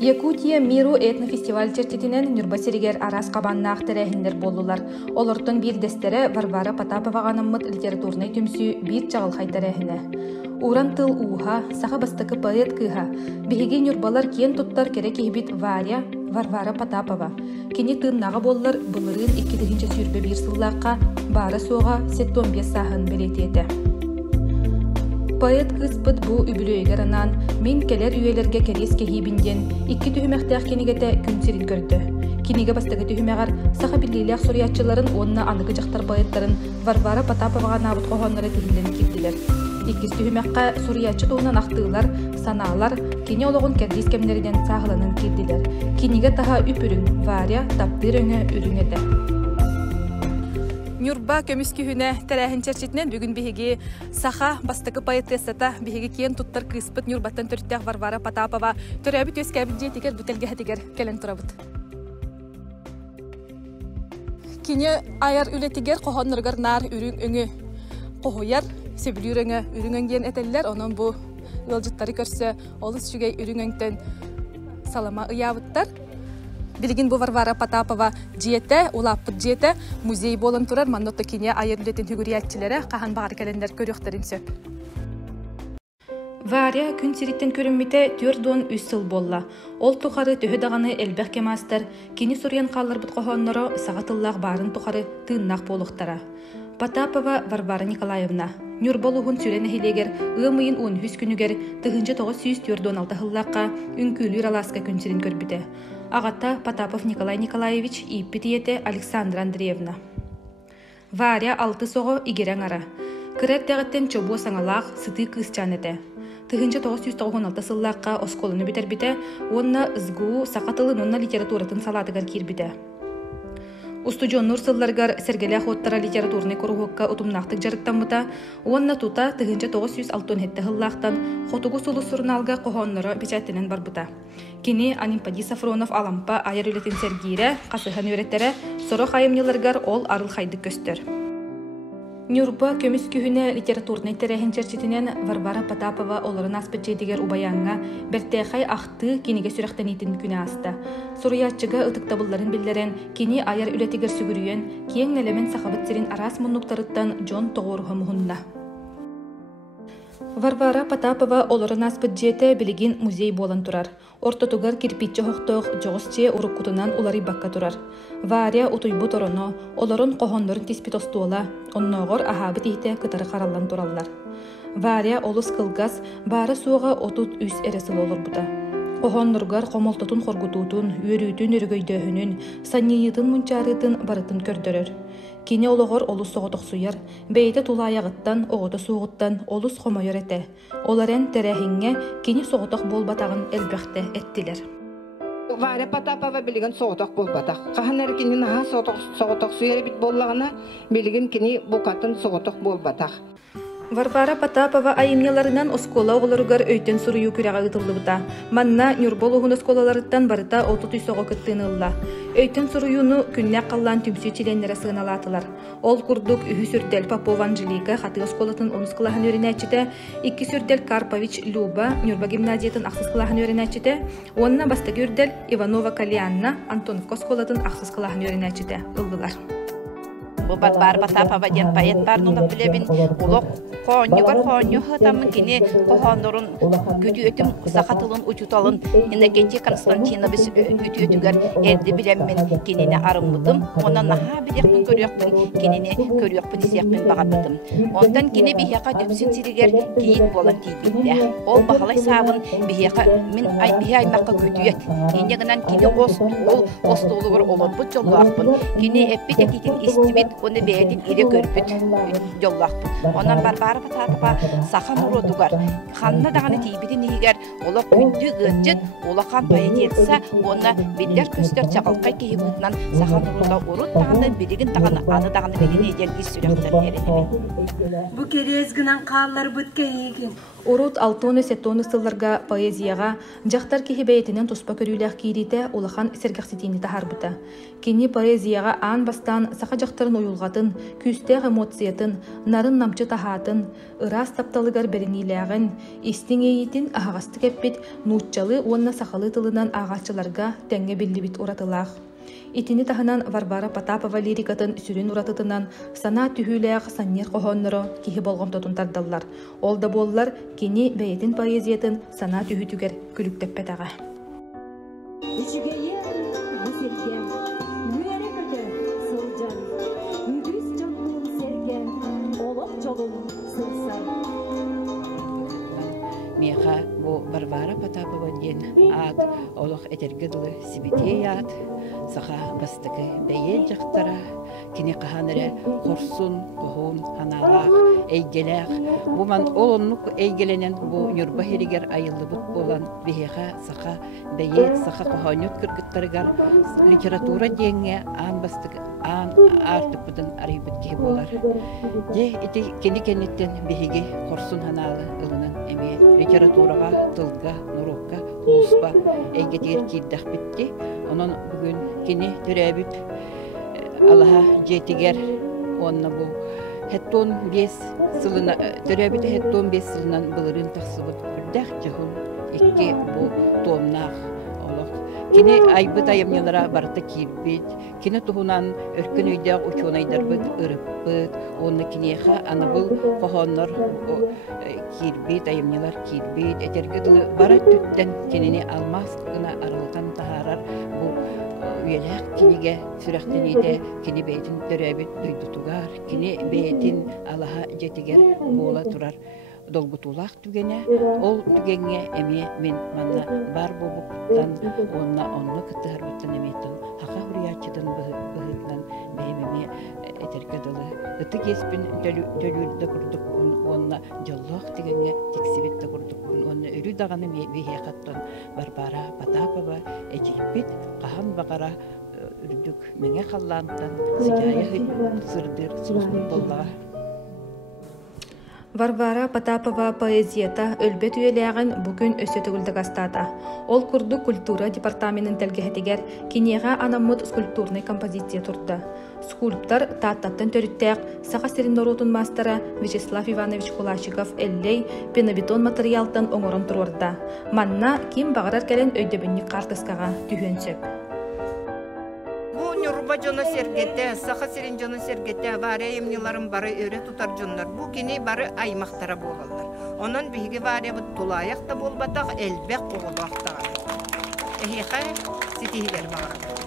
Якутия Миру этнофестиваль чертитинен Нюрбасиригер арас кабаннаах тәрәһиннер болулар. Олортон бир дәстәре Варвара Потаповаганыммыт литературный түмсү бир чагылхай тәрәһине. Уран тыл уха, саха бастакы поэт кыха. Биһиги Нюрбалар кен туттар керек ихбит Варвара Потапова. Кини тыыннағы боллар былырын 2-нче сүрбе бир сыллаққа бары соға 75 сахын белететі. Поэт кыспыт бу үбүлөйгөр анан мен келер үйелерге керес кехибинден 2 түһүмэхтәэх кинигете күнсирин көрдө. Киниге бастагы түһүмэгар саха биллилээх суриятчыларын онна аныгы жактар поэттарын Варвара Потаповага набыт когоннары тихилен кирдилер. 2 түһүмэхка суриятчы туунан актыылар, санаалар кини ологун кердис кемнериден сахыланын кирдилер. Киниге таха үпүрүң Варя таптыр өңө үрүңете. Нюрба көмүскү хүнэ тәрәһин чәрчитнен бүгүн биһиги саха бастакы поэтессата биһиги кен туттар кыспыт Нюрбаттан төрттәк Варвара Потапова төрәбит өскәбит жетигер бүтелге хатигер келен турабыт. Кине аяр үлетигер кохонныргар нар үрүң өңө кохояр сөбүлүр өңө үрүң өңген этеллер онон бу ылжыттары көрсө олус жүгей үрүң өңтөн салама ыябыттар. Билигин бу Варвара Потапова жете, улаппыт жете, музей болын турар, маннотто кине айыр үлетін хүгүриятчилері қахан бағар кәлендер көріқтарын сөп. Варя күн сириттен көрінмете 4-3 сыл болла. Ол тухары төхі дағаны әлбәқ кемастар, кені суриян қалыр бұт қоғанлары сағатыллақ барын тухары тыыннақ болуқтара. Потапова Варвара Николаевна. Нюрболуғын сүрені хилегер, ымыйын 13 күнігер, тығынжы 946 хыллаққа үнкүлір аласка күн сирин көрбіде. Агата Потапов Николай Николаевич и Петиете Александра Андреевна. Варя 6 соғы игерен ара. Кырек тәғіттен чобуа саңалақ сыты кыстан әті. Тығынчы 996 сыллаққа осколыны бітер біте, онна ызгуу сақатылын онна литературатын салатыгар кирбіде. Устудионнур сылларгар сергелі хоттара литературный курухукка утумнақтық жарыттамыта, онна тута тығынчы 967 хыллақтан хотугу сулу сурналга қоғонныры печаттенен барбыта. Кини Анимпади Сафронов алампа айыр үлетін сергире, қасыхан өреттере, соро қайымнеларгар ол арыл қайдық көстер. Нюрба көміс күхіне литературный тәрәхін чәрчетінен Варвара Потапова оларын аспыт жейдігер убаянға бәртәқай ақты кенеге сүрәқтенетін күні асты. Суруятчыға ұтықтабылларын білдерен кені айар үлетігер сүгірүйен кең нәлемен сақабыт сирин арас мұннуқтарыттан Джон Тоғырға мұхынна. Варвара Потапова оларын аспыт жейті білігін музей болан тұрар. Ортотугар кирпичче хоқтоқ жоғысче уруккутунан улары бакка турар. Варя утуйбу тороно, оларын қоғонларын теспит остуола, онноғыр ахабы тейте кытары қараллан тураллар. Варя олыс кылгас бары суға отут үс әресіл олыр бұта. Қоғонлыргар қомолтотун қоргутутун, өрүтін өргөйдөһүнүн, саннийтын мунчарытын барытын көрдөрөр. Кини олығыр олыс соғытық суяр, бейті тулаяғыттан, оғыты суғыттан олыс қомайыр әті. Оларын тәрәхінге кини соғытық болбатағын әлбәқті әттілер. Варя Потапова білген соғытық болбатақ. Қаған әркенін аға соғытық суяр бит боллағына білген кини бұқатын соғытық болбатақ. Варвара Потапова айымнеларынан оскола оғыларығар өйтен сұруyu күрәға ұтылды бұта. Манна Нюрболуғын осколаларыттан барыта отут үйсоға күттіні ұлла. Өйтен сұруюну күнне қаллан түмсі чиленлері сығыналатылар. Ол күрдік үхі сүрдел Попова Анжелика қаты осколатын онысқылағын өрінәчіде, 2 сүрдел Карпович Люба Нюрба гимназиятын ақсысқылағын өрінәчіде, онына бастығы үрдел Иванова Калианна Антоновка осколатын ақсысқылағын өрінәчіде ұлдылар. Варвара Потапова ден поэт барнуга билебин улок конюгар конюха тамын кини кохондорун күтү өтүм сахатылын учуталын Иннокентий Константинович үтү өтүгөр эрди билеммен кинини арыммытым онан наха билеппин көрүөкпүн кинини көрүөкпүн сиякпин багатым ондан кини бияка дөпсүн сиригер кийит болан тийбитте ол бахалай сабын бияка мен аймакка көтүөт инегенен кини ол остуулугар олотбут жоллуакпын кини эппитетитин истибит оны бәйдин ире көрбүт жоллақпын. Онан Варвара Потапова сахан уродугар. Ханна дағаны тейбідін егер ола күнді ғынжыт, ола қан поэтетса, оны белдер көстер чақылқай кейбітінен сахан уродуға урод дағаны білігін дағаны аны дағаны біліне едергі сүректер ерінемен. Бұ керезгінен қалар бұтқа еген. Урут 6-7 сылларга поэзияға жақтар кихи бәйтінен тұспа көріліғ кейрейті олахан сергақсетейні тахар бұта. Кені поэзияға аң бастан сақа жақтарын ойылғатын, күстәғ эмоциятын, нарын намчы тахатын, ырас тапталыгар берінейләғін, истің ейетін ағасты кеппит нууччалы уонна сахалы тылынан ағачыларга тәңге биллибит уратылах. Итини тахынан Варвара Потапова лирикатын сүрін уратытынан сана түхүлээх саннер кохонноро кихи болгом тотун тардаллар. Ол да боллар кини бәйетин поэзиятын сана түхүтүгер күлүктеппетага. Меха бу Варвара Потапова ден ат олох этергедылы сибитеят саха бастыгы бейел жактара кини каханере хорсун кохун ханалах эйгелех буман олоннук эйгеленен бу юрба херигер айылыбыт болан бихеха саха бейел саха кохонют кыргыттарыгар литература денге ан бастыгы ан артыпыдын арыйбыт ки болар же ити кини кенеттен бихиги хорсун ханалы ылынан эми литературага тылга нурукка хууспа эйгетер кирдах битти онон бүгүн кини төрөбүт Аллаха жетигер онна бу хеттон бес сылына төрөбүт хеттон бес сылынан былырын таксыбыт үрдах жахун икки бу томнах олох кини айбыт айымнялара барта кирбит кини тухунан өркүн үйдө учунайдарбыт ырыппыт онна кинеха анабыл кохоннор кирбит айымнялар кирбит этергедылы бара түттен кинини алмас гына арылтан тахарар бу үелек киниге сүрәхтениде кини бейтин төрөбүт дойдутугар кини бейтин Аллаха жетигер бола турар долгутулах түгене ол түгенге эми мен манна бар болуптан онна кытарбыттан эмитин хака хуриячыдан быһыттан бемеме этергедылы ыты кеспин төлүлдө курдуккун онна жоллох тигенге тексибитте курдуккун онна өрү даганы бихекаттан Варвара Потапова эжиппит кахан бакара үрдүк меңе халлантан сыяя сырдыр сулук болла. Варвара Потапова поэзията өлбөт үйеләгән бүген өсөтөгүлдүк астата. Ол курду культура департаментин телгехетигер кинега анаммут скульптурный композиция турда. Скульптор таттаттан төрүттәк сака серинорутун мастера Вячеслав Иванович Кулашиков эллей пенобетон материалтан оңорон турурда. Манна ким багарар келен өйдөбүннүк картыскага түһөнсөп. Нюрба жона сергете, саха серин жона сергете, варе емнеларын бары өре тутар жондар. Бу кини бары аймактара болалар. Онан биги варе бу тулаяк та болбатак, элбек болбактак. Эхе ситихилер багар.